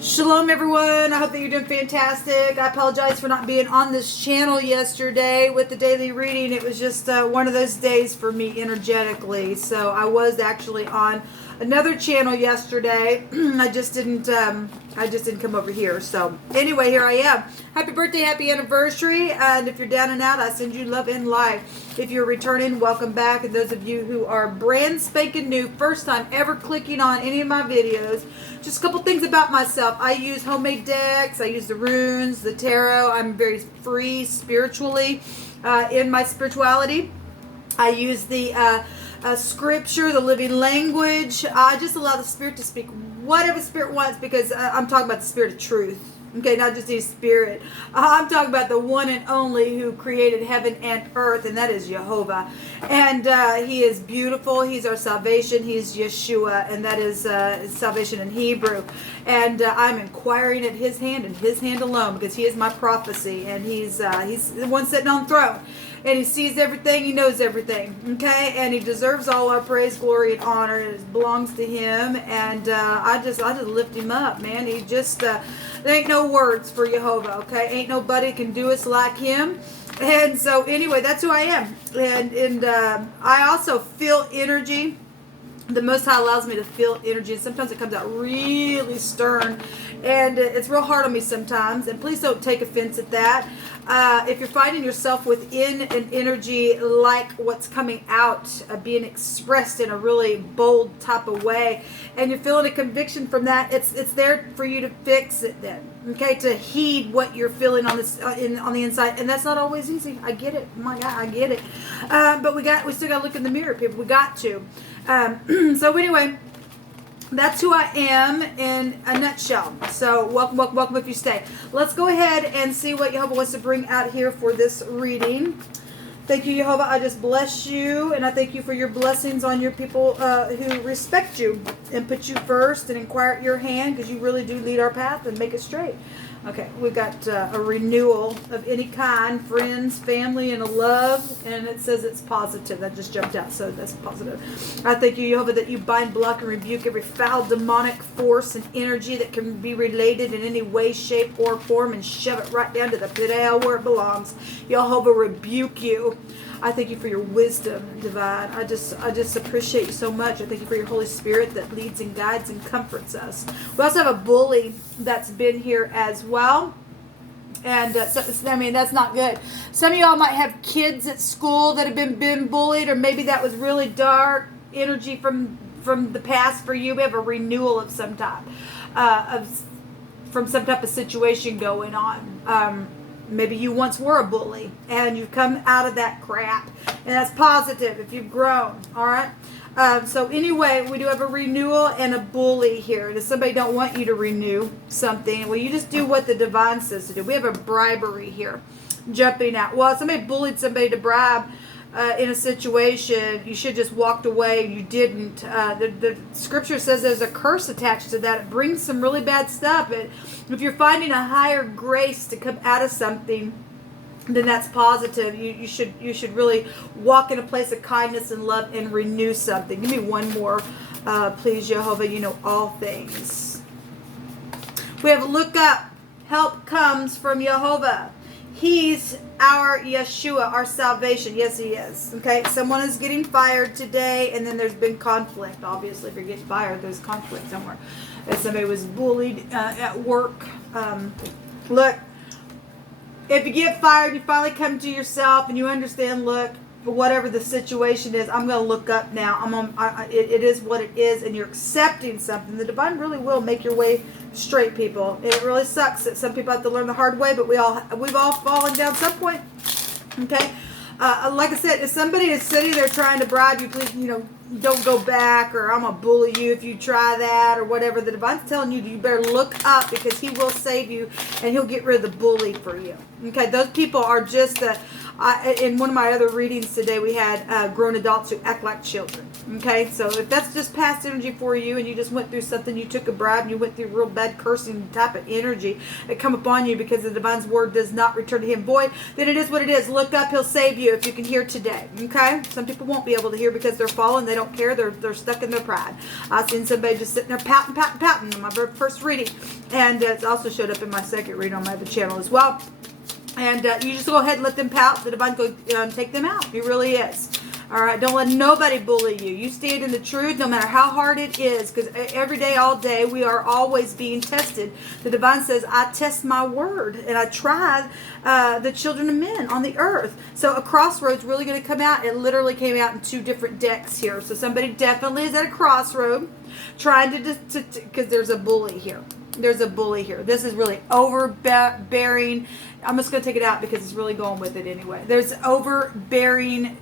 Shalom everyone, I hope that you're doing fantastic. I apologize for not being on this channel yesterday with the daily reading. It was just one of those days for me energetically. So I was actually on another channel yesterday. I just didn't come over here. So anyway, here I am. Happy birthday, happy anniversary. And if you're down and out, I send you love and light. If you're returning, welcome back. And those of you who are brand spanking new, first time ever clicking on any of my videos, just a couple things about myself. I use homemade decks. I use the runes, the tarot. I'm very free spiritually in my spirituality. I use the scripture, the living language. I just allow the spirit to speak whatever spirit wants, because I'm talking about the spirit of truth. Okay, not just any spirit. I'm talking about the one and only who created heaven and earth, and that is Jehovah. And he is beautiful. He's our salvation. He's Yeshua, and that is salvation in Hebrew. And I'm inquiring at his hand and his hand alone, because he is my prophecy, and he's the one sitting on the throne. And he sees everything, he knows everything, okay? And he deserves all our praise, glory, and honor. It belongs to him, and I just lift him up, man. He just, there ain't no words for Jehovah, okay? Ain't nobody can do us like him. And so anyway, that's who I am. And I also feel energy. The Most High allows me to feel energy, and sometimes it comes out really stern, and it's real hard on me sometimes, and please don't take offense at that. If you're finding yourself within an energy like what's coming out, being expressed in a really bold type of way, and you're feeling a conviction from that, it's there for you to fix it then, okay, to heed what you're feeling on this on the inside, and that's not always easy. I get it. My God, I get it. But we still got to look in the mirror, people. We got to. So anyway, that's who I am in a nutshell. So welcome if you stay. Let's go ahead and see what Jehovah wants to bring out here for this reading. Thank you, Jehovah. I just bless you, and I thank you for your blessings on your people who respect you and put you first and inquire at your hand, because you really do lead our path and make it straight. Okay, we've got a renewal of any kind, friends, family, and a love, and it says it's positive. That just jumped out, so that's positive. I thank you, Jehovah, that you bind, block, and rebuke every foul demonic force and energy that can be related in any way, shape, or form, and shove it right down to the pit of hell where it belongs. Jehovah, rebuke you. I thank you for your wisdom, divine. I just appreciate you so much. I thank you for your Holy Spirit that leads and guides and comforts us. We also have a bully that's been here as well. And I mean, that's not good. Some of y'all might have kids at school that have been bullied, or maybe that was really dark energy from the past for you. We have a renewal of some type, from some type of situation going on. Maybe you once were a bully and you've come out of that crap, and that's positive if you've grown. All right. So anyway, we do have a renewal and a bully here. And if somebody don't want you to renew something, well, you just do what the divine says to do. We have a bribery here jumping out. Well, if somebody bullied somebody to bribe in a situation, you should just walked away. You didn't. The scripture says there's a curse attached to that. It brings some really bad stuff. If you're finding a higher grace to come out of something, then that's positive. You should really walk in a place of kindness and love and renew something. Give me one more, please, Jehovah. You know all things. We have look up. Help comes from Jehovah. He's our Yeshua, our salvation. Yes, he is. Okay, someone is getting fired today, and then there's been conflict. Obviously, if you're getting fired, there's conflict somewhere. If somebody was bullied at work, look, if you get fired, you finally come to yourself and you understand, look, whatever the situation is, I'm going to look up now. It is what it is, and you're accepting something. The divine really will make your way straight, people. It really sucks that some people have to learn the hard way, but we've all fallen down some point. Okay, like I said, if somebody is sitting there trying to bribe you, please, don't go back, or I'm gonna bully you if you try that, or whatever. The divine's telling you, you better look up, because he will save you and he'll get rid of the bully for you. Okay, those people are just in one of my other readings today, we had grown adults who act like children. Okay, so if that's just past energy for you and you just went through something, you took a bribe and you went through real bad cursing type of energy that come upon you because the divine's word does not return to him void, then it is what it is. Look up, he'll save you if you can hear today. Okay, some people won't be able to hear because they're fallen, they don't care, they're stuck in their pride. I've seen somebody just sitting there pouting on my first reading, and it's also showed up in my second reading on my other channel as well. And you just go ahead and let them pout. The divine go take them out. He really is. All right, don't let nobody bully you. You stand in the truth no matter how hard it is, because every day, all day, we are always being tested. The divine says, I test my word, and I try the children of men on the earth. So a crossroad's really going to come out. It literally came out in 2 different decks here. So somebody definitely is at a crossroad trying to because there's a bully here. There's a bully here. This is really overbearing. I'm just going to take it out because it's really going with it anyway. There's overbearing,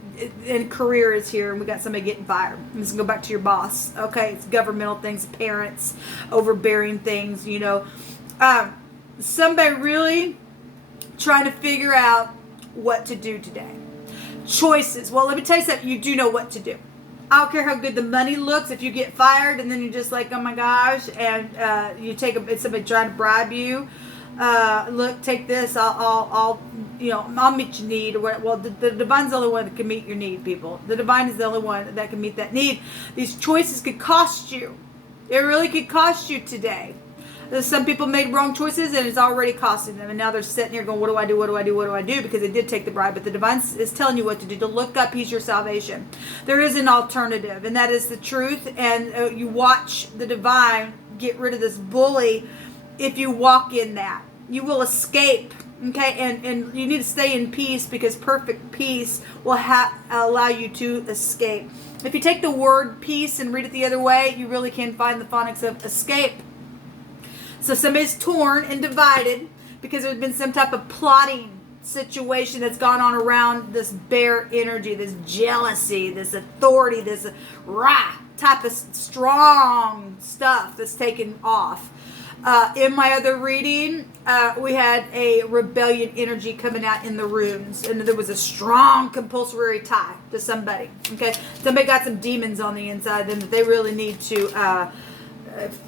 and career is here, and we got somebody getting fired. I'm just going to go back to your boss. Okay, it's governmental things, parents, overbearing things, you know. Somebody really trying to figure out what to do today. Choices. Well, let me tell you something. You do know what to do. I don't care how good the money looks. If you get fired and then you're just like, oh my gosh, and you take it's somebody trying to bribe you. Look, take this. I'll meet your need. Or what? Well, the divine's the only one that can meet your need, people. The divine is the only one that can meet that need. These choices could cost you. It really could cost you today. Some people made wrong choices and it's already costing them. And now they're sitting here going, what do I do? What do I do? What do I do? Because they did take the bribe. But the divine is telling you what to do. To look up, he's your salvation. There is an alternative. And that is the truth. And you watch the divine get rid of this bully. If you walk in that, you will escape. Okay. And you need to stay in peace, because perfect peace will allow you to escape. If you take the word peace and read it the other way, you really can find the phonics of escape. So somebody's torn and divided because there's been some type of plotting situation that's gone on around this bear energy, this jealousy, this authority, this type of strong stuff that's taken off. In my other reading, we had a rebellion energy coming out in the runes, and there was a strong compulsory tie to somebody. Okay, somebody got some demons on the inside then that they really need to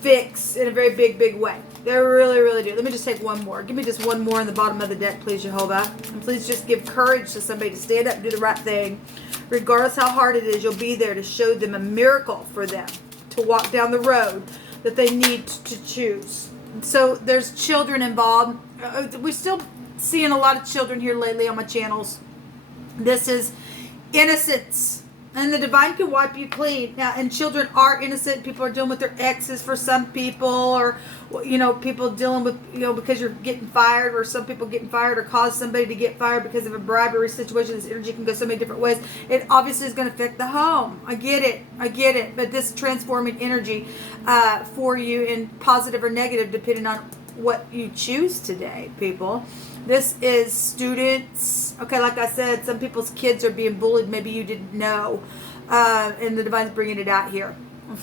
fix in a very big way. They really, really do. Let me just take one more. Give me just one more in the bottom of the deck, please, Jehovah. And please just give courage to somebody to stand up and do the right thing. Regardless how hard it is, you'll be there to show them a miracle for them to walk down the road that they need to choose. So there's children involved. We're still seeing a lot of children here lately on my channels. This is innocence. And the divine can wipe you clean. Now, and children are innocent. People are dealing with their exes for some people, or, people dealing with, because you're getting fired, or some people getting fired or cause somebody to get fired because of a bribery situation. This energy can go so many different ways. It obviously is going to affect the home. I get it. But this transforming energy for you in positive or negative, depending on what you choose today, people. This is students. Okay, like I said, some people's kids are being bullied. Maybe you didn't know. And the divine's bringing it out here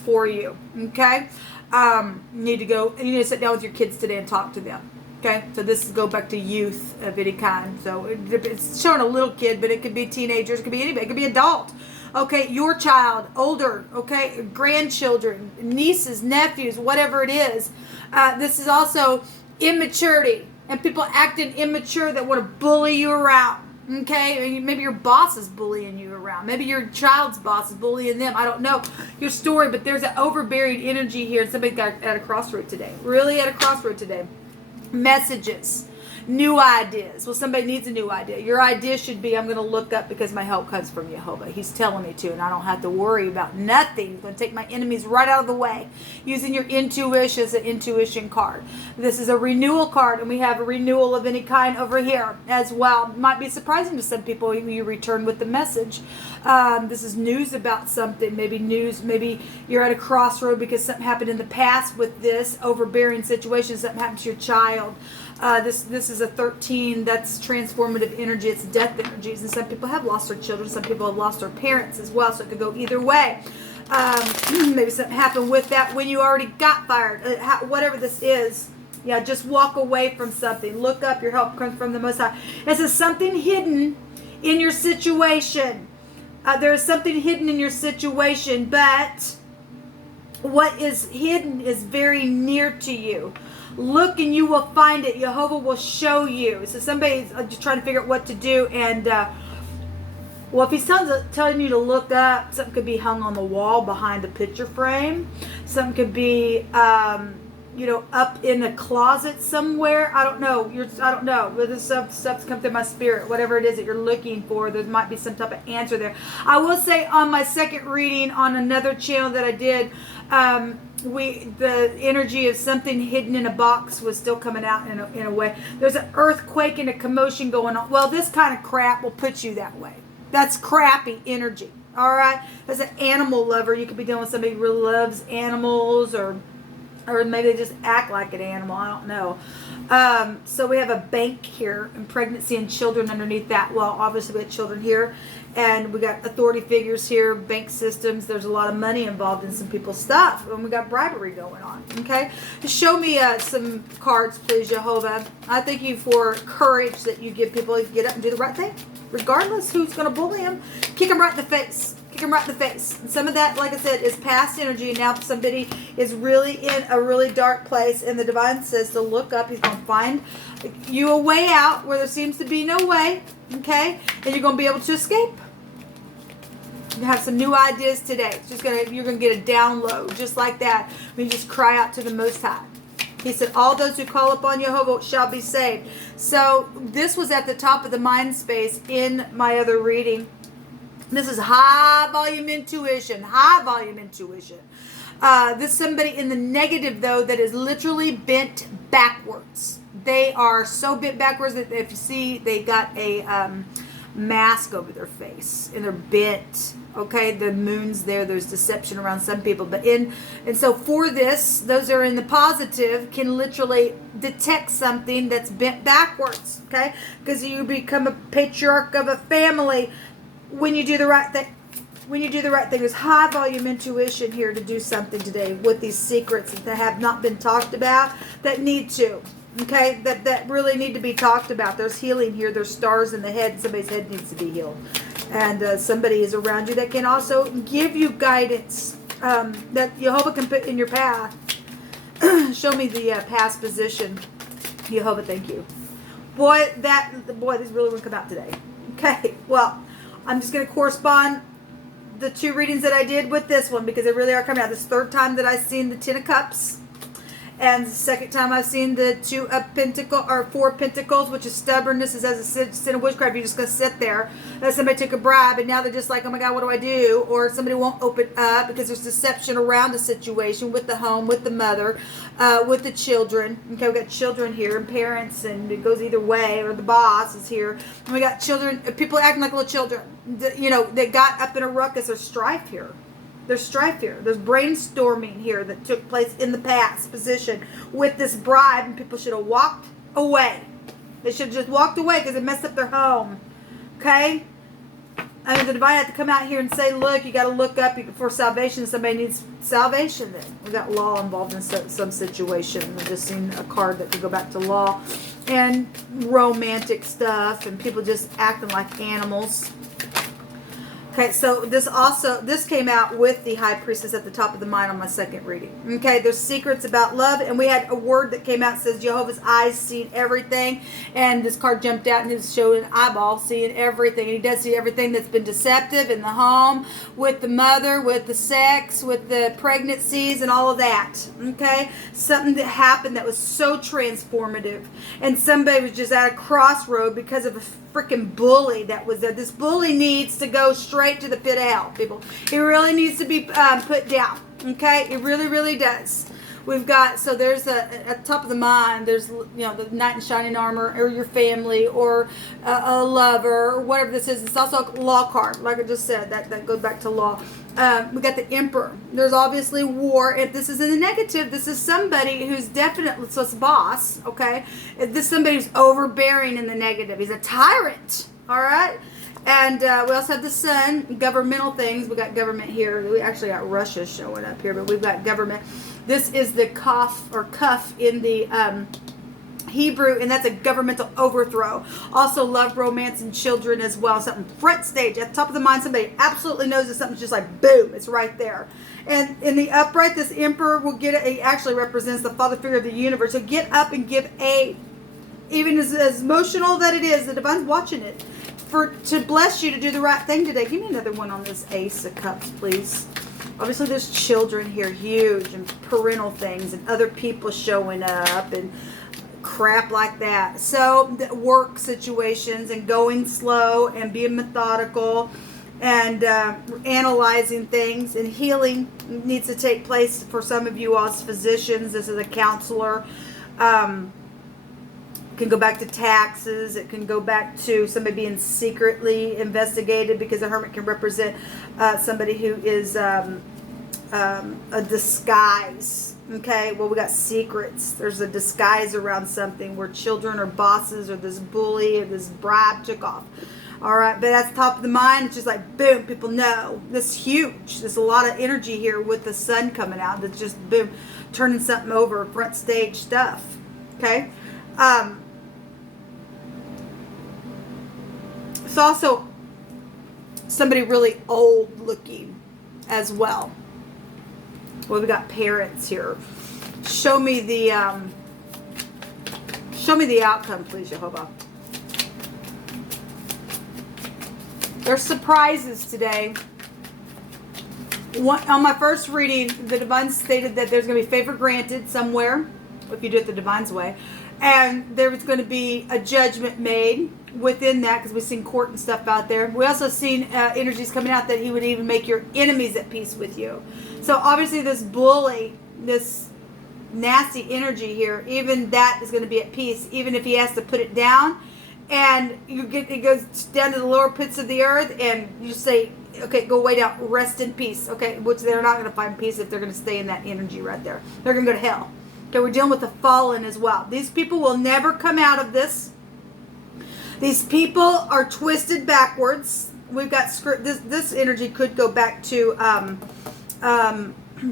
for you. Okay? You need to sit down with your kids today and talk to them. Okay? So this go back to youth of any kind. So it's showing a little kid, but it could be teenagers. It could be anybody. It could be adult. Okay? Your child, older. Okay? Grandchildren, nieces, nephews, whatever it is. This is also immaturity. And people acting immature that want to bully you around. Okay? Maybe your boss is bullying you around. Maybe your child's boss is bullying them. I don't know your story, but there's an overbearing energy here. Somebody got at a crossroad today. Really at a crossroad today. Messages. New ideas. Well, somebody needs a new idea. Your idea should be, I'm going to look up because my help comes from Jehovah. He's telling me to, and I don't have to worry about nothing. He's going to take my enemies right out of the way. Using your intuition as an intuition card. This is a renewal card, and we have a renewal of any kind over here as well. Might be surprising to some people when you return with the message. This is news about something. Maybe you're at a crossroad because something happened in the past with this overbearing situation. Something happened to your child. This is a 13. That's transformative energy. It's death energies. And some people have lost their children. Some people have lost their parents as well. So it could go either way. Maybe something happened with that when you already got fired. Whatever this is. Yeah, just walk away from something. Look up. Your help comes from the Most High. This is something hidden in your situation. There is something hidden in your situation, but what is hidden is very near to you. Look and you will find it. Jehovah will show you. So somebody's just trying to figure out what to do. And, well, if he's telling you to look up, something could be hung on the wall behind the picture frame. Something could be, you know, up in a closet somewhere. I don't know. I don't know. But this stuff's come through my spirit. Whatever it is that you're looking for, there might be some type of answer there. I will say on my second reading on another channel that I did, the energy of something hidden in a box was still coming out in a way. There's an earthquake and a commotion going on. Well, this kind of crap will put you that way. That's crappy energy. All right. As an animal lover, you could be dealing with somebody who really loves animals, or maybe they just act like an animal. I don't know. So we have a bank here, and pregnancy and children underneath that. Well, obviously we have children here, and we got authority figures here, bank systems. There's a lot of money involved in some people's stuff, and we got bribery going on. Okay, show me some cards, please, Jehovah. I thank you for courage that you give people to get up and do the right thing, regardless who's going to bully them. Kick them right in the face. Kick them right in the face. And some of that, like I said, is past energy. And now somebody is really in a really dark place, and the divine says to look up. He's going to find you a way out where there seems to be no way. Okay, and you're going to be able to escape. You have some new ideas today. It's just you're gonna get a download just like that. When you just cry out to the Most High. He said, all those who call upon Jehovah shall be saved. So this was at the top of the mind space in my other reading. This is high volume intuition. High volume intuition. This is somebody in the negative, though, that is literally bent backwards. They are so bent backwards that if you see, they got a mask over their face and they're bent. Okay, the moon's there. There's deception around some people, but and so for this, those that are in the positive can literally detect something that's bent backwards. Okay, because you become a patriarch of a family when you do the right thing. When you do the right thing, there's high volume intuition here to do something today with these secrets that have not been talked about that need to. Okay, that really need to be talked about. There's healing here. There's stars in the head. Somebody's head needs to be healed. And somebody is around you that can also give you guidance that Jehovah can put in your path. Show me the past position. Jehovah, thank you. Boy, this really won't come out today. Okay, well, I'm just going to correspond the two readings that I did with this one because they really are coming out. This third time that I've seen the Ten of Cups. And the second time I've seen the Two of Pentacles, or Four of Pentacles, which is stubbornness, is as a sin of witchcraft. You're just going to sit there. Somebody took a bribe, and now they're just like, oh my God, what do I do? Or somebody won't open up because there's deception around the situation with the home, with the mother, with the children. Okay, we got children here, and parents, and it goes either way, or the boss is here. And we got children, people acting like little children, that got up in a ruckus. There's strife here. There's strife here. There's brainstorming here that took place in the past position with this bribe, and people should have walked away. They should have just walked away because it messed up their home. Okay? I mean, the divine had to come out here and say, look, you got to look up for salvation. Somebody needs salvation then. We got law involved in some situation. I've just seen a card that could go back to law and romantic stuff and people just acting like animals. Okay, so this came out with the High Priestess at the top of the mind on my second reading. Okay, there's secrets about love, and we had a word that came out that says Jehovah's eyes seeing everything, and this card jumped out and it was showing an eyeball seeing everything, and he does see everything that's been deceptive in the home, with the mother, with the sex, with the pregnancies, and all of that. Okay, something that happened that was so transformative, and somebody was just at a crossroad because of a freaking bully that was there. This bully needs to go straight to the pit of hell, people. He really needs to be put down. Okay, it really, really does. We've got, so there's at the top of the mind, there's, the knight in shining armor, or your family, or a lover, or whatever this is. It's also a law card, like I just said, that goes back to law. We got the emperor. There's obviously war. If this is in the negative, this is somebody who's definitely, so it's a boss, okay? If this is somebody who's overbearing in the negative. He's a tyrant, all right? And we also have the sun, governmental things. We got government here. We actually got Russia showing up here, but we've got government. This is the cuff in the Hebrew, and that's a governmental overthrow. Also love, romance, and children as well. Something front stage, at the top of the mind, somebody absolutely knows that something's just like boom, it's right there. And in the upright, this emperor will get it actually represents the father figure of the universe. So get up and give aid. Even as emotional that it is, the divine's watching it. To bless you to do the right thing today. Give me another one on this Ace of Cups, please. Obviously, there's children here, huge, and parental things, and other people showing up, and crap like that. So work situations and going slow and being methodical and analyzing things, and healing needs to take place for some of you all as physicians. This is a counselor. It can go back to taxes. It can go back to somebody being secretly investigated, because the Hermit can represent somebody who is a disguise. Okay, well, we got secrets. There's a disguise around something where children or bosses or this bully or this bribe took off. All right, but at the top of the mind, it's just like, boom, people know. This is huge. There's a lot of energy here with the sun coming out. That's just, boom, turning something over, front stage stuff. Okay? It's also somebody really old looking as well. Well, we got parents here. Show me the outcome, please, Jehovah. There's surprises today. On my first reading, the divine stated that there's going to be favor granted somewhere, if you do it the divine's way, and there was going to be a judgment made within that, because we've seen court and stuff out there. We also seen energies coming out that he would even make your enemies at peace with you. So obviously this bully, this nasty energy here, even that is going to be at peace, even if he has to put it down. And it goes down to the lower pits of the earth, and you say, okay, go way down, rest in peace. Okay, which they're not going to find peace if they're going to stay in that energy right there. They're going to go to hell. Okay, we're dealing with the fallen as well. These people will never come out of this. These people are twisted backwards. We've got this energy could go back to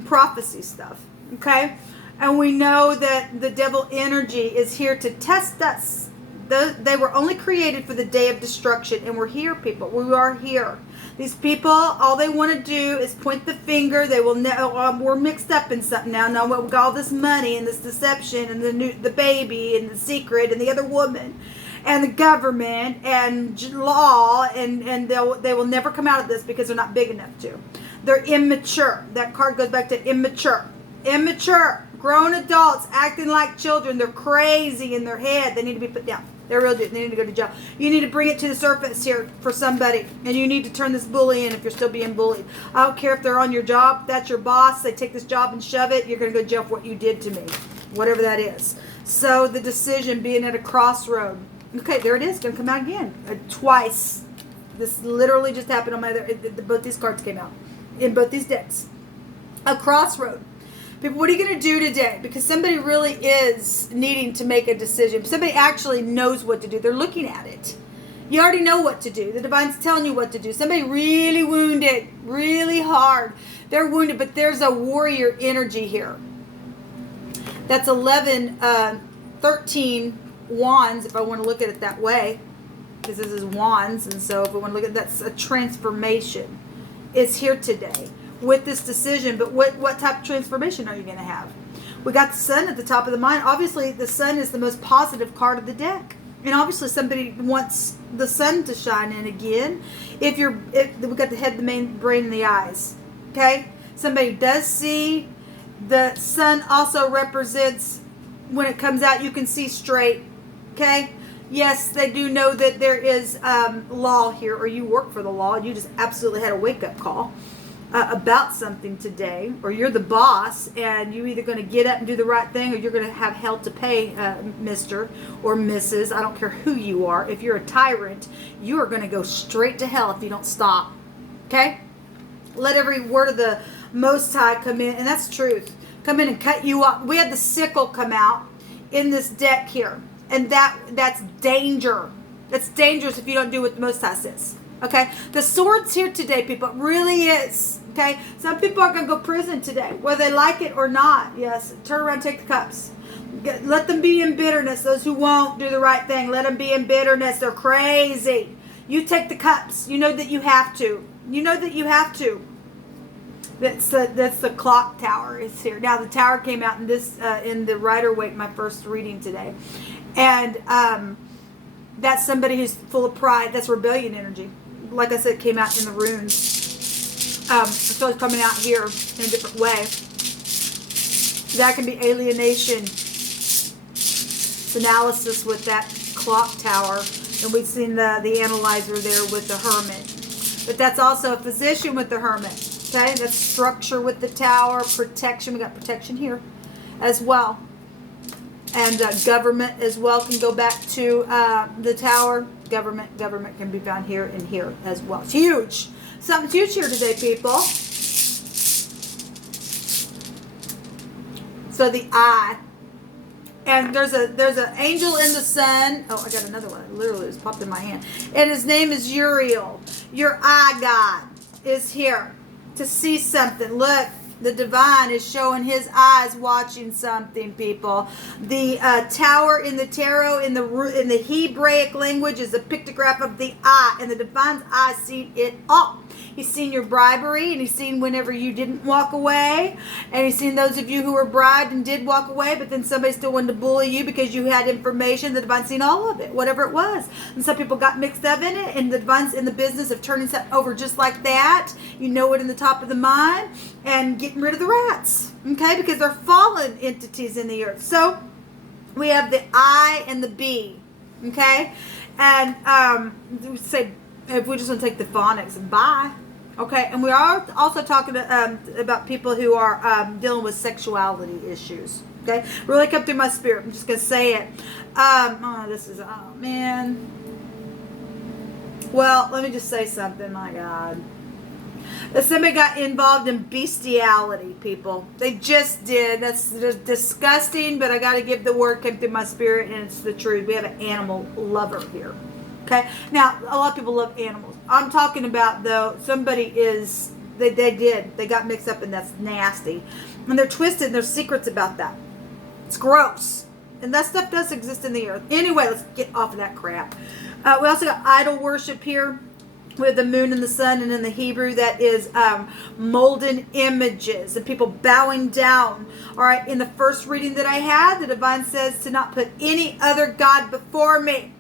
prophecy stuff. Okay, and we know that the devil energy is here to test us. They were only created for the day of destruction, and we're here, people. We are here. These people, all they want to do is point the finger. They will know we're mixed up in something now. Now we got all this money and this deception and the baby and the secret and the other woman and the government and law, and they will never come out of this because they're not big enough to. They're immature. That card goes back to immature. Immature. Grown adults acting like children. They're crazy in their head. They need to be put down. They're real good. They need to go to jail. You need to bring it to the surface here for somebody. And you need to turn this bully in if you're still being bullied. I don't care if they're on your job. That's your boss. They take this job and shove it. You're going to go to jail for what you did to me. Whatever that is. So the decision being at a crossroad. Okay, there it is. Going to come out again. Twice. This literally just happened on my other. Both these cards came out. In both these decks. A crossroad. People, what are you going to do today? Because somebody really is needing to make a decision. Somebody actually knows what to do. They're looking at it. You already know what to do. The divine's telling you what to do. Somebody really wounded, really hard. They're wounded, but there's a warrior energy here. That's 13 wands, if I want to look at it that way. Because this is wands, and so if we want to look at that's a transformation. It's here today. With this decision, but what type of transformation are you going to have? We got the sun at the top of the mind. Obviously, the sun is the most positive card of the deck, and obviously, somebody wants the sun to shine in again. We got the head, the main brain, and the eyes. Okay, somebody does see the sun. Also represents when it comes out, you can see straight. Okay. Yes, they do know that there is law here, or you work for the law. You just absolutely had a wake-up call. About something today, or you're the boss and you're either going to get up and do the right thing, or you're going to have hell to pay, Mr. or Mrs. I don't care who you are. If you're a tyrant, you are going to go straight to hell if you don't stop. Okay? Let every word of the Most High come in, and that's truth. Come in and cut you up. We had the sickle come out in this deck here, and that's danger. That's dangerous if you don't do what the Most High says. Okay? The sword's here today, people. It really is. Okay? Some people are going to go to prison today, whether they like it or not. Yes. Turn around, take the cups. Let them be in bitterness. Those who won't do the right thing, let them be in bitterness. They're crazy. You take the cups. You know that you have to. You know that you have to. That's the clock tower is here. Now the tower came out in this in the Rider-Waite, my first reading today, and that's somebody who's full of pride. That's rebellion energy. Like I said, it came out in the runes. So it's coming out here in a different way. That can be alienation. It's analysis with that clock tower, and we've seen the analyzer there with the hermit. But that's also a physician with the hermit. Okay, that's structure with the tower, protection. We got protection here as well. And government as well can go back to the tower. Government can be found here and here as well. It's huge. Something's huge here today, people. So the eye. And there's an angel in the sun. Oh, I got another one. It literally just popped in my hand. And his name is Uriel. Your eye God is here to see something. Look, the divine is showing his eyes watching something, people. The tower in the tarot in the Hebraic language is a pictograph of the eye, and the divine's eye seen it all. He's seen your bribery, and he's seen whenever you didn't walk away, and he's seen those of you who were bribed and did walk away, but then somebody still wanted to bully you because you had information. The divine's seen all of it, whatever it was. And some people got mixed up in it, and the divine's in the business of turning something over just like that. You know it in the top of the mind, and getting rid of the rats, okay, because they're fallen entities in the earth. So we have the I and the B, okay, and we say, if we just want to take the phonics, bye. Okay, and we are also talking about people who are dealing with sexuality issues. Okay, really come through my spirit. I'm just gonna say it. Oh man. Well, let me just say something. My God, that somebody got involved in bestiality, people. They just did. That's disgusting. But I got to give the word came through my spirit, and it's the truth. We have an animal lover here. Okay, now a lot of people love animals. I'm talking about though somebody is they got mixed up, and that's nasty, and they're twisted. And there's secrets about that. It's gross, and that stuff does exist in the earth. Anyway, let's get off of that crap. We also got idol worship here with the moon and the sun, and in the Hebrew that is molten images and people bowing down. All right, in the first reading that I had, the divine says to not put any other God before me.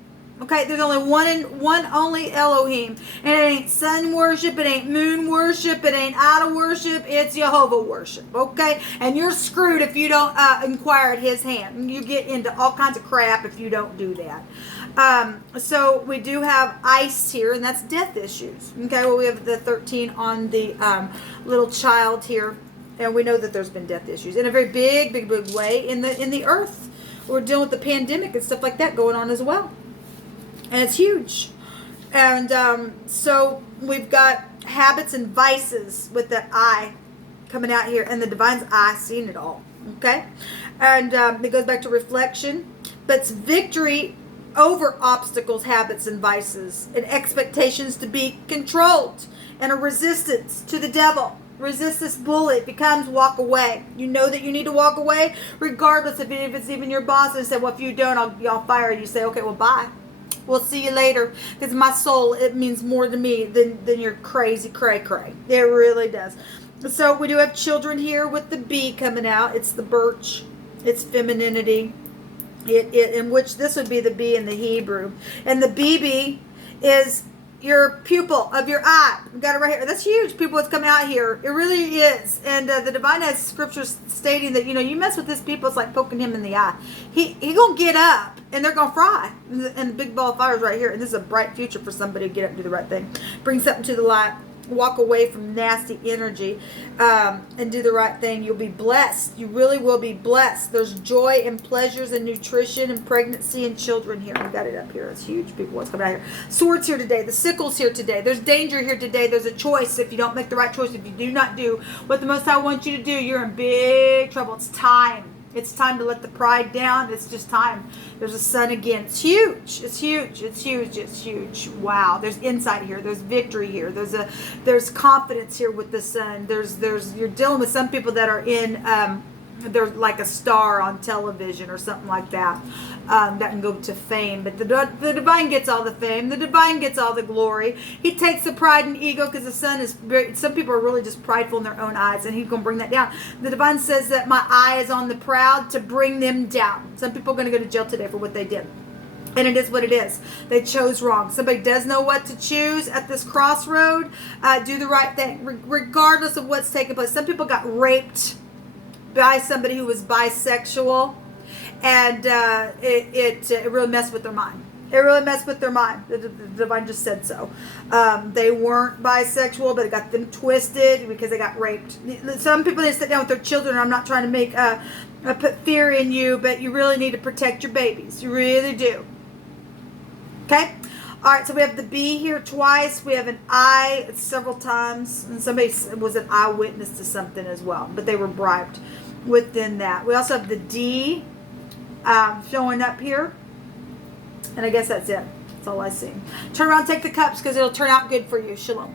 Okay, there's only one only Elohim. And it ain't sun worship, it ain't moon worship, it ain't idol worship, it's Jehovah worship. Okay? And you're screwed if you don't inquire at his hand. You get into all kinds of crap if you don't do that. So we do have ice here, and that's death issues. Okay, well we have the 13 on the little child here. And we know that there's been death issues in a very big way in the earth. We're dealing with the pandemic and stuff like that going on as well. And it's huge. And so we've got habits and vices with the eye coming out here. And the divine's eye seeing it all. Okay? And it goes back to reflection. But it's victory over obstacles, habits, and vices. And expectations to be controlled. And a resistance to the devil. Resist this bully. It becomes walk away. You know that you need to walk away. Regardless if it's even your boss. And say, well, if you don't, I'll fire you. You say, okay, well, bye. We'll see you later, because my soul, it means more to me than your crazy cray-cray. It really does. So we do have children here with the bee coming out. It's the birch. It's femininity. In which this would be the bee in the Hebrew. And the BB is your pupil of your eye. We've got it right here. That's huge, people. It's coming out here. It really is. And the divine has scriptures stating that, you mess with this people, it's like poking him in the eye. He gonna get up, and they're gonna fry. And the big ball of fire is right here. And this is a bright future for somebody to get up and do the right thing. Bring something to the light. Walk away from nasty energy and do the right thing. You'll be blessed. You really will be blessed. There's joy and pleasures and nutrition and pregnancy and children here. I've got it up here. It's huge, people. What's coming out here? Swords here today. The sickle's here today. There's danger here today. There's a choice. If you don't make the right choice, if you do not do what the Most High wants you to do, you're in big trouble. It's time. It's time to let the pride down. It's just time. There's a sun again. It's huge. It's huge. It's huge. It's huge. Wow. There's insight here. There's victory here. There's confidence here with the sun. You're dealing with some people that are in they're like a star on television or something like that. That can go to fame, but the divine gets all the fame. The divine gets all the glory. He takes the pride and ego, because the sun is very, some people are really just prideful in their own eyes, and he's going to bring that down. The divine says that my eye is on the proud to bring them down. Some people are going to go to jail today for what they did. And it is what it is. They chose wrong. Somebody does know what to choose at this crossroad. Do the right thing, regardless of what's taking place. Some people got raped by somebody who was bisexual, and it really messed with their mind. It really messed with their mind. The divine just said so. They weren't bisexual, but it got them twisted because they got raped. Some people, they sit down with their children. I'm not trying to make put fear in you, but you really need to protect your babies. You really do. Okay? All right, so we have the B here twice. We have an I several times. And somebody was an eyewitness to something as well, but they were bribed within that. We also have the D showing up here. And I guess that's it. That's all I see. Turn around, take the cups, because it'll turn out good for you. Shalom.